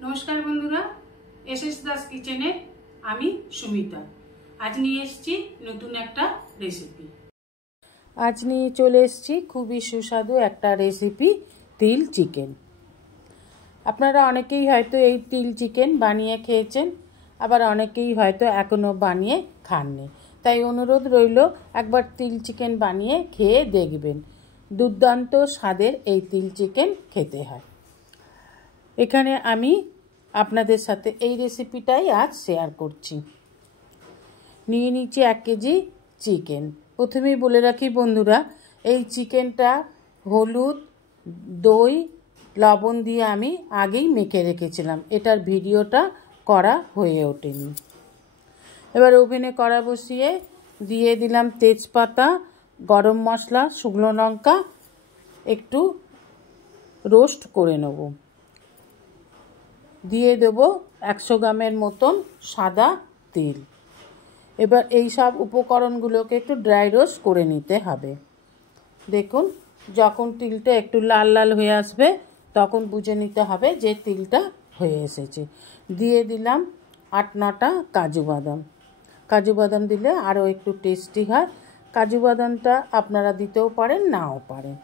नमस्कार बंधुरा एसएस दास किचेने आमी सुमिता आज निये एसेछि नतून एकटा रेसिपि। आज निये चले एसेछि खूबই সুস্বাদু একটা রেসিপি তিল চিকেন। আপনারা অনেকেই হয়তো এই তিল চিকেন বানিয়ে খেয়েছেন, আবার অনেকেই হয়তো এখনো বানিয়ে খাননি। তাই অনুরোধ রইল একবার তিল চিকেন বানিয়ে খেয়ে দেখবেন। দুর্দান্ত স্বাদের এই তিল চিকেন খেতে হয়। এখানে আমি আপনাদের সাথে এই রেসিপিটাই আজ শেয়ার করছি। নিয়ে নিচ্ছি 1 কেজি চিকেন। প্রথমেই বলে রাখি বন্ধুরা, এই চিকেনটা হলুদ, দই, লবণ দিয়ে আমি আগেই মেখে রেখেছিলাম। এটার ভিডিওটা করা হয়ে ওঠেনি। এবার ওভেনে কড়া বসিয়ে দিয়ে দিলাম তেজপাতা, গরম মশলা, শুকনো লঙ্কা একটু রোস্ট করে নেব। দিয়ে দেব 100 গ্রামের মতন সাদা তিল। এবার এই সব উপকরণগুলোকে একটু ড্রাই রোস্ট করে নিতে হবে। দেখুন, যখন তিলটা একটু লাল লাল হয়ে আসবে তখন বুঝে নিতে হবে যে তিলটা হয়ে এসেছে। দিয়ে দিলাম 8-9টা কাজু বাদাম। কাজু বাদাম দিলে আরও একটু টেস্টি হয়। কাজু বাদামটা আপনারা দিতেও পারেন, নাও পারেন।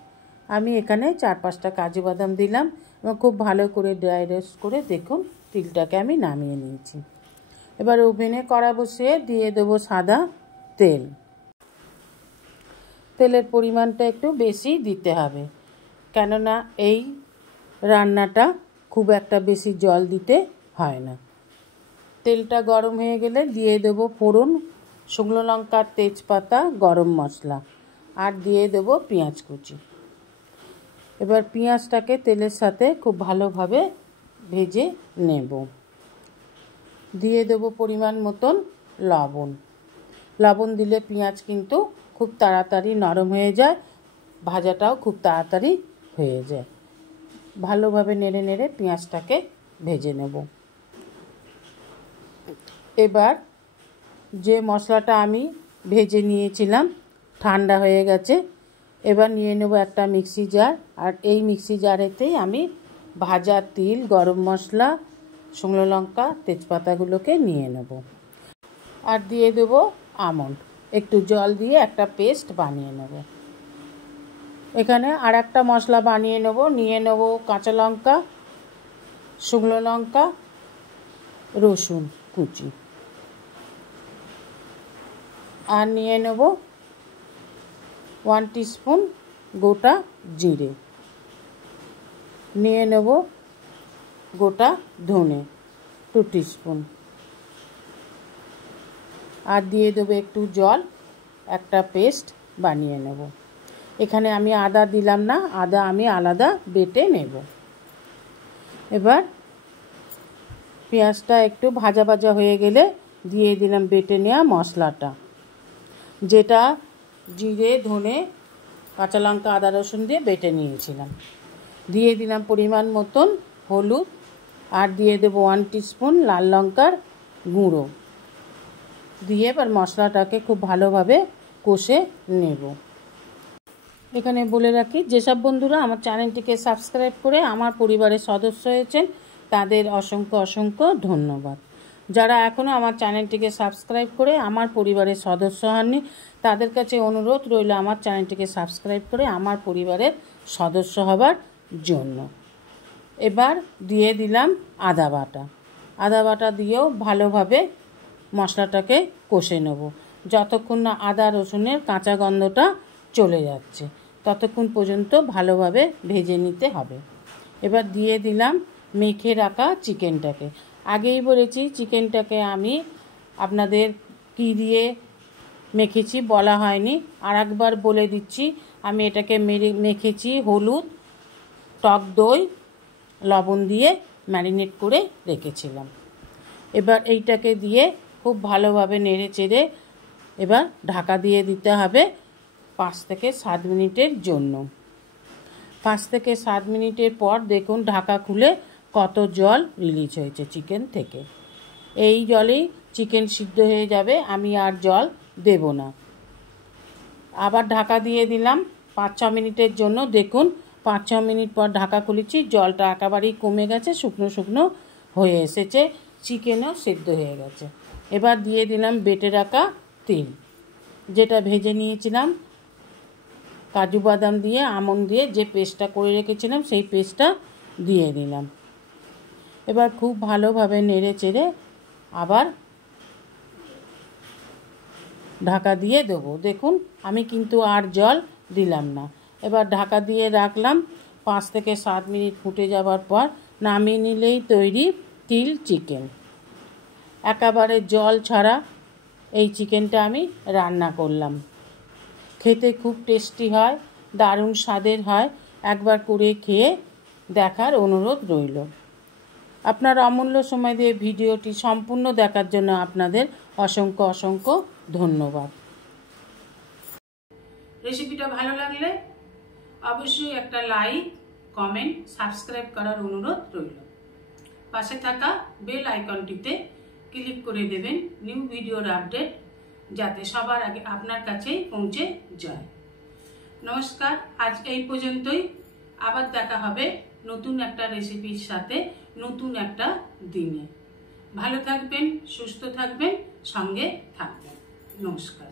আমি এখানে 4-5টা কাজু বাদাম দিলাম এবং খুব ভালো করে ড্রাই রোস্ট করে দেখুন তিলটাকে আমি নামিয়ে নিয়েছি। এবার ওভেনে কড়া বসিয়ে দিয়ে দেবো সাদা তেল। তেলের পরিমাণটা একটু বেশি দিতে হবে, কেননা এই রান্নাটা খুব একটা বেশি জল দিতে হয় না। তেলটা গরম হয়ে গেলে দিয়ে দেবো ফোড়ন, শুকনো লঙ্কা, তেজপাতা, গরম মশলা আর দিয়ে দেবো পেঁয়াজ কুচি। এবার পেঁয়াজটাকে তেলের সাথে খুব ভালোভাবে ভেজে নেব। দিয়ে দেবো পরিমাণ মতন লবণ। লবণ দিলে পেঁয়াজ কিন্তু খুব তাড়াতাড়ি নরম হয়ে যায়, ভাজাটাও খুব তাড়াতাড়ি হয়ে যায়। ভালোভাবে নেড়ে নেড়ে পেঁয়াজটাকে ভেজে নেব। এবার যে মশলাটা আমি ভেজে নিয়েছিলাম ঠান্ডা হয়ে গেছে। এবার নিয়ে নেব একটা মিক্সি জার, আর এই মিক্সি জারেতেই আমি ভাজা তিল, গরম মশলা, শুকনো লঙ্কা, তেজপাতাগুলোকে নিয়ে নেব। আর দিয়ে দেব আমন্ড। একটু জল দিয়ে একটা পেস্ট বানিয়ে নেব। এখানে আর একটা মশলা বানিয়ে নেব। নিয়ে নেব কাঁচা লঙ্কা, শুকনো লঙ্কা, রসুন কুচি, আর নিয়ে নেব 1 টিস্পুন গোটা জিরে, নিয়ে নেব গোটা ধনে 2 টিস্পুন, আর দিয়ে দেবো একটু জল, একটা পেস্ট বানিয়ে নেব। এখানে আমি আদা দিলাম না, আদা আমি আলাদা বেটে নেব। এবার পেঁয়াজটা একটু ভাজা ভাজা হয়ে গেলে দিয়ে দিলাম বেটে নেওয়া মশলাটা, যেটা জিরে, ধনে, কাঁচা লঙ্কা, আদা, রসুন দিয়ে বেটে নিয়েছিলাম। দিয়ে দিলাম পরিমাণ মতন হলুদ, আর দিয়ে দেবো 1 টিস্পুন লাল লঙ্কার গুঁড়ো। দিয়ে এবার মশলাটাকে খুব ভালোভাবে কষে নেব। এখানে বলে রাখি, যেসব বন্ধুরা আমার চ্যানেলটিকে সাবস্ক্রাইব করে আমার পরিবারের সদস্য হয়েছেন তাদের অসংখ্য অসংখ্য ধন্যবাদ। যারা এখনও আমার চ্যানেলটিকে সাবস্ক্রাইব করে আমার পরিবারের সদস্য হননি তাদের কাছে অনুরোধ রইল আমার চ্যানেলটিকে সাবস্ক্রাইব করে আমার পরিবারের সদস্য হবার জন্য। এবার দিয়ে দিলাম আদা বাটা। আদা বাটা দিয়েও ভালোভাবে মশলাটাকে কষে নেব, যতক্ষণ না আদা রসুনের কাঁচা গন্ধটা চলে যাচ্ছে ততক্ষণ পর্যন্ত ভালোভাবে ভেজে নিতে হবে। এবার দিয়ে দিলাম মেখে রাখা চিকেনটাকে। আগেই বলেছি চিকেনটাকে আমি আপনাদের কী দিয়ে মেখেছি বলা হয়নি, আর একবার বলে দিচ্ছি। আমি এটাকে মেখেছি হলুদ, টক দই, লবণ দিয়ে ম্যারিনেট করে রেখেছিলাম। এবার এইটাকে দিয়ে খুব ভালোভাবে নেড়ে চেড়ে এবার ঢাকা দিয়ে দিতে হবে 5 থেকে 7 মিনিটের জন্য। 5 থেকে 7 মিনিটের পর দেখুন ঢাকা খুলে কত জল রিলিজ হয়েছে চিকেন থেকে। এই জলেই চিকেন সিদ্ধ হয়ে যাবে, আমি আর জল দেব না। আবার ঢাকা দিয়ে দিলাম 5-6 মিনিটের জন্য। দেখুন 5-6 মিনিট পর ঢাকা খুলেছি, জলটা একেবারেই কমে গেছে, শুকনো শুকনো হয়ে এসেছে, চিকেনও সেদ্ধ হয়ে গেছে। এবার দিয়ে দিলাম বেটে রাখা তিল, যেটা ভেজে নিয়েছিলাম কাজু বাদাম দিয়ে, আমন্ড দিয়ে যে পেস্টটা করে রেখেছিলাম সেই পেস্টটা দিয়ে দিলাম। এবার খুব ভালোভাবে নেড়ে চেড়ে আবার ঢাকা দিয়ে দেবো। দেখুন আমি কিন্তু আর জল দিলাম না। এবার ঢাকা দিয়ে রাখলাম। 5 থেকে 7 মিনিট ফুটে যাবার পর নামিয়ে নিলেই তৈরি তিল চিকেন। একেবারে জল ছাড়া এই চিকেনটা আমি রান্না করলাম। খেতে খুব টেস্টি হয়, দারুণ স্বাদের হয়। একবার করে খেয়ে দেখার অনুরোধ রইল। আপনার অমূল্য সময় দিয়ে ভিডিওটি সম্পূর্ণ দেখার জন্য আপনাদের অসংখ্য অসংখ্য ধন্যবাদ। রেসিপিটা ভালো লাগলে অবশ্যই একটা লাইক, কমেন্ট, সাবস্ক্রাইব করার অনুরোধ রইল। পাশে থাকা বেল আইকনটিতে ক্লিক করে দেবেন নিউ ভিডিওর আপডেট যাতে সবার আগে আপনার কাছেই পৌঁছে যায়। নমস্কার, আজ এই পর্যন্তই। আবার দেখা হবে নতুন একটা রেসিপির সাথে নতুন একটা দিনে। ভালো থাকবেন, সুস্থ থাকবেন, সঙ্গে থাকবেন। নমস্কার।